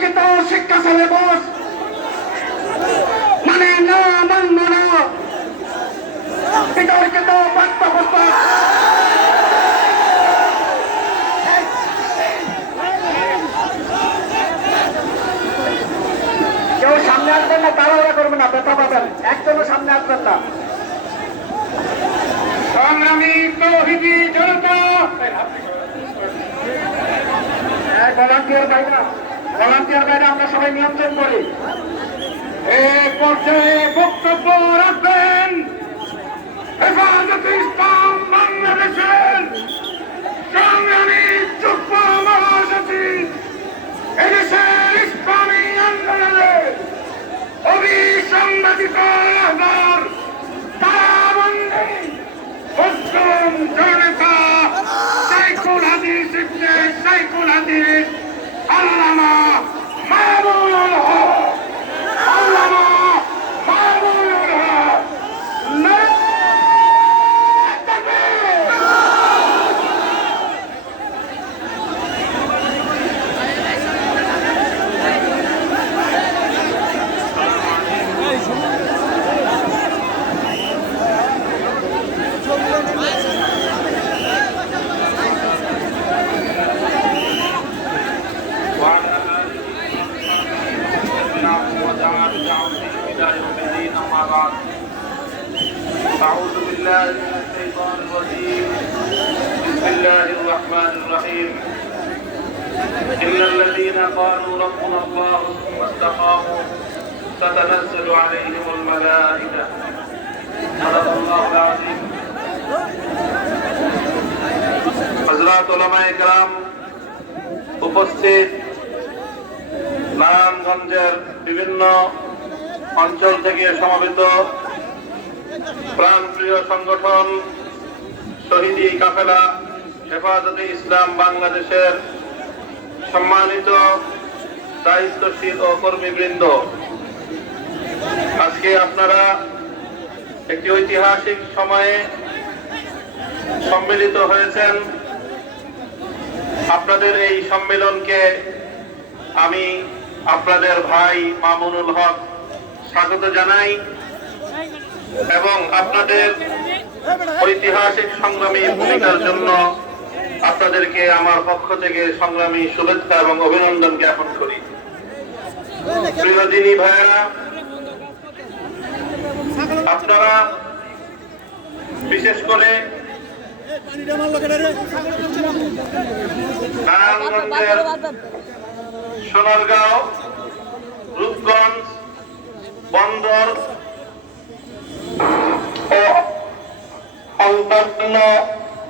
বিতর্কিত শিক্ষা সিলেবাস মানে না মানব না, বিতর্কিত পাঠ্যপুস্তক কেউ সামনে আসবেন না, তাড়াহুড়া করবেন না, ব্যথা পাবেন, একজনও সামনে আসবেন না। সংগ্রামী তৌহিদি জনতা, ভলান্টিয়ার বাইরে আমরা সবাই নিয়ন্ত্রণ করি। এই পর্যায়ে বক্তব্য রাখবেন হেফাজতে ইসলাম বাংলাদেশের সংগ্রামী যুগ্ম মহাসচিব, এদেশের ইসলামী আন্দোলনের অবিসংবাদিত রাহবার তারাবন্দী মুসলিম জনতা শাইখুল হাদিস ইবনে শাইখুল হাদিস আল্লামা মামুনুল হক, আল্লামা মামুনুল হক। أعوذ بالله من الشيطان الرجيم. بسم الله الرحمن الرحيم. إن الذين قالوا ربنا الله ثم استقاموا تتنزل عليهم الملائكة. صدق الله العظيم. হযরত উলামায়ে কেরাম, উপস্থিত নারায়ণগঞ্জের বিভিন্ন অঞ্চল থেকে সমবেত প্রাণপ্রিয় সংগঠন শহীদি কাফেলা হেফাজতে ইসলাম বাংলাদেশের সম্মানিত দায়িত্বশীল ও কর্মীবৃন্দ, আজকে আপনারা একটি ঐতিহাসিক সময়ে সম্মিলিত হয়েছেন। আপনাদের এই সম্মেলনকে আমি আপনাদের ভাই মামুনুল হক স্বাগত জানাই এবং আপনাদের ঐতিহাসিক সংগ্রামী ভূমিকার জন্য আপনাদেরকে আমার পক্ষ থেকে সংগ্রামী শুভেচ্ছা এবং অভিনন্দন জ্ঞাপন করি। প্রিয় দিনী ভাইয়েরা, আপনারা বিশেষ করে নারায়ণগঞ্জের সোনারগাঁও, রূপগঞ্জ, বন্দর ও অন্যান্য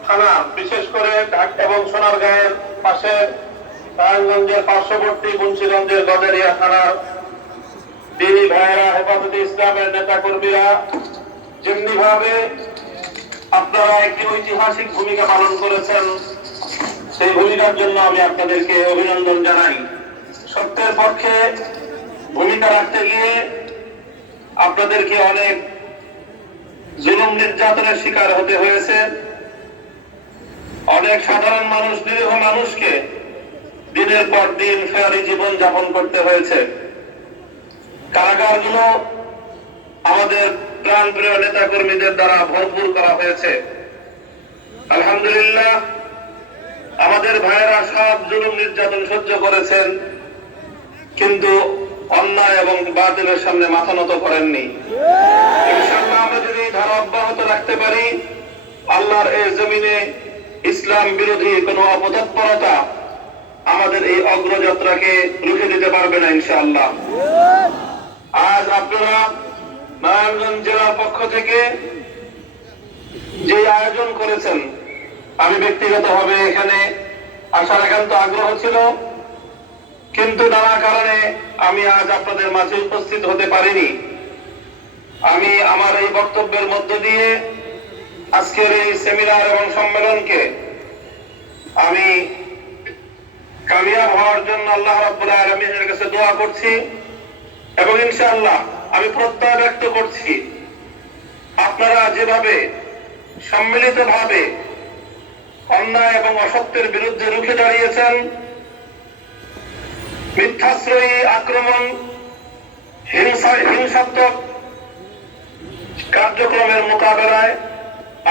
থানা, বিশেষ করে এবং সোনারগাঁয়ের পাশে নারায়ণগঞ্জের পার্শ্ববর্তী মুন্সিগঞ্জের গজারিয়া থানার দিনী ভাইয়েরা, হেফাজতে ইসলামের নেতা কর্মীরা যেমনি ভাবে আপনারা একটি ঐতিহাসিক ভূমিকা পালন করেছেন, সেই ভূমিকার জন্য আমি আপনাদেরকে অভিনন্দন জানাই। সত্যের পক্ষে ভূমিকা রাখতে গিয়ে আপনাদেরকে অনেক জুলুম নির্যাতনের শিকার হতে হয়েছে। অনেক সাধারণ মানুষ, নিরীহ মানুষকে দিনের পর দিন ফেরারি জীবন যাপন করতে হয়েছে। কারাগারগুলো আমাদের প্রাণপ্রিয় নেতা কর্মীদের দ্বারা ভরপুর করা হয়েছে। আলহামদুলিল্লাহ, আমাদের ভাইয়েরা সব জুলুম নির্যাতন সহ্য করেছেন, কিন্তু অন্যায় এবং বাতিলের সামনে মাথা নত করেননি। ইনশাআল্লাহ আমরা যদি এই ধারা অব্যাহত রাখতে পারি, আল্লাহর এই জমিনে ইসলাম বিরোধী কোনো অপতৎপরতা আমাদের এই অগ্রযাত্রাকে রুখে দিতে পারবে না ইনশাআল্লাহ। আজ আপনারা নারায়ণগঞ্জ জেলার পক্ষ থেকে যে আয়োজন করেছেন, আমি ব্যক্তিগতভাবে এখানে আসার একান্ত আগ্রহ ছিল, কিন্তু নানা কারণে আমি আজ আপনাদের মাঝে উপস্থিত হতে পারিনি। আমি আমার এই বক্তব্যের মধ্য দিয়ে আজকের এই সেমিনার এবং সম্মেলনকে আমি কামিয়াব হওয়ার জন্য আল্লাহ রাব্বুল আলামিনের কাছে দোয়া করছি এবং ইনশাআল্লাহ আমি প্রত্যয় ব্যক্ত করছি, আপনারা যেভাবে সম্মিলিতভাবে অন্যায় এবং অসত্যের বিরুদ্ধে রুখে দাঁড়িয়েছেন, মিথ্যাশ্রয়ী আক্রমণ, হিংসাত্মক কার্যক্রমের মোকাবেলায়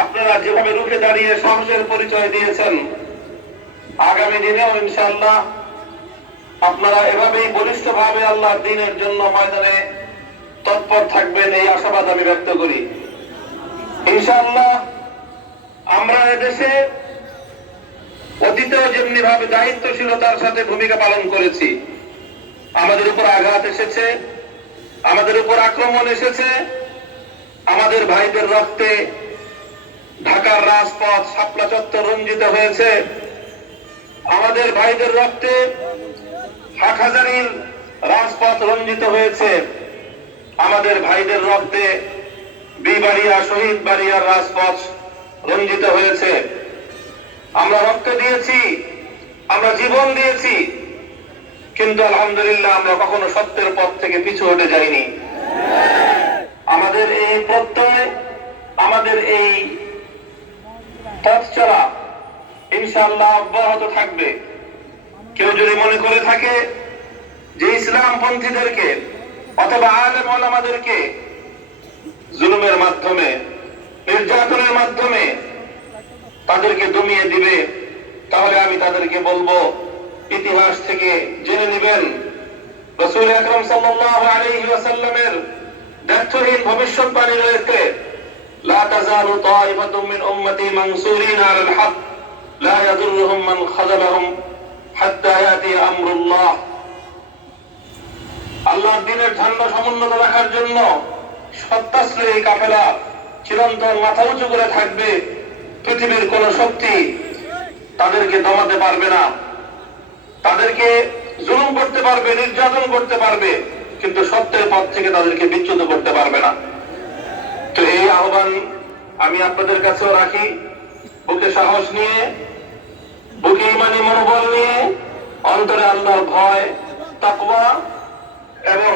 আপনারা যেভাবে রুখে দাঁড়িয়ে সাহসের পরিচয় দিয়েছেন, আগামী দিনেও ইনশাআল্লাহ আপনারা এভাবেই বলিষ্ঠভাবে আল্লাহর দ্বীনের জন্য ময়দানে তৎপর থাকবেন, এই আশাবাদ আমি ব্যক্ত করি। ইনশাআল্লাহ আমরা এদেশে অতীতেও যেমনি ভাবে দায়িত্বশীলতার সাথে ভূমিকা পালন করেছি, আমাদের উপর আঘাত এসেছে, আমাদের উপর আক্রমণ এসেছে, আমাদের ভাইদের রক্তে ঢাকার রাজপথ শাপলা চত্বর রঞ্জিত হয়েছে, আমাদের ভাইদের রক্তে হাটহাজারীর রাজপথ রঞ্জিত হয়েছে, আমাদের ভাইদের রক্তে বিবাড়িয়া শহীদ বাড়িয়ার রাজপথ রঞ্জিত হয়েছে। আমরা রক্ত দিয়েছি, আমরা জীবন দিয়েছি, কিন্তু আলহামদুলিল্লাহ আমরা কখনো সত্যের পথ থেকে পিছু হটে যাইনি। আমাদের এই প্রত্যয়, আমাদের এই পথ চলা ইনশাআল্লাহ অব্যাহত থাকবে। কেউ যদি মনে করে থাকে যে ইসলামপন্থীদেরকে অথবা আলেম ওলামাদেরকে জুলুমের মাধ্যমে, নির্যাতনের মাধ্যমে তাদেরকে দমিয়ে দিবে, তাহলে আমি তাদেরকে বলবো ইতিহাস থেকে জেনে নেবেন রাসূল আকরাম সাল্লাল্লাহু আলাইহি ওয়াসাল্লামের ব্যর্থহীন ভবিষ্যৎবাণী রয়েছে, লা তাযালু তাইফাতুম মিন উম্মতি মানসুরিন আলাল হক লা ইয়াদুররুহুম মান খাযালাহুম হাত্তা ইয়াতি আমরুল্লাহ। আল্লাহর দ্বীনের ঝান্ডা সমুন্নত রাখার জন্য সত্যাশ্রয়ী কাফেলা চিরন্তন মাথা উঁচু করে থাকবে। পৃথিবীর কোন শক্তি তাদেরকে দমাতে পারবে না, তাদেরকে জুলুম করতে পারবে, নির্যাতন করতে পারবে, কিন্তু সত্যের পথ থেকে তাদেরকে বিচ্যুত করতে পারবে না। তো এই আহ্বান আমি আপনাদের কাছেও রাখি, বুকে সাহস নিয়ে, বুকে ঈমানী মনোবল নিয়ে, অন্তরে আল্লাহর ভয়, তাকওয়া এবং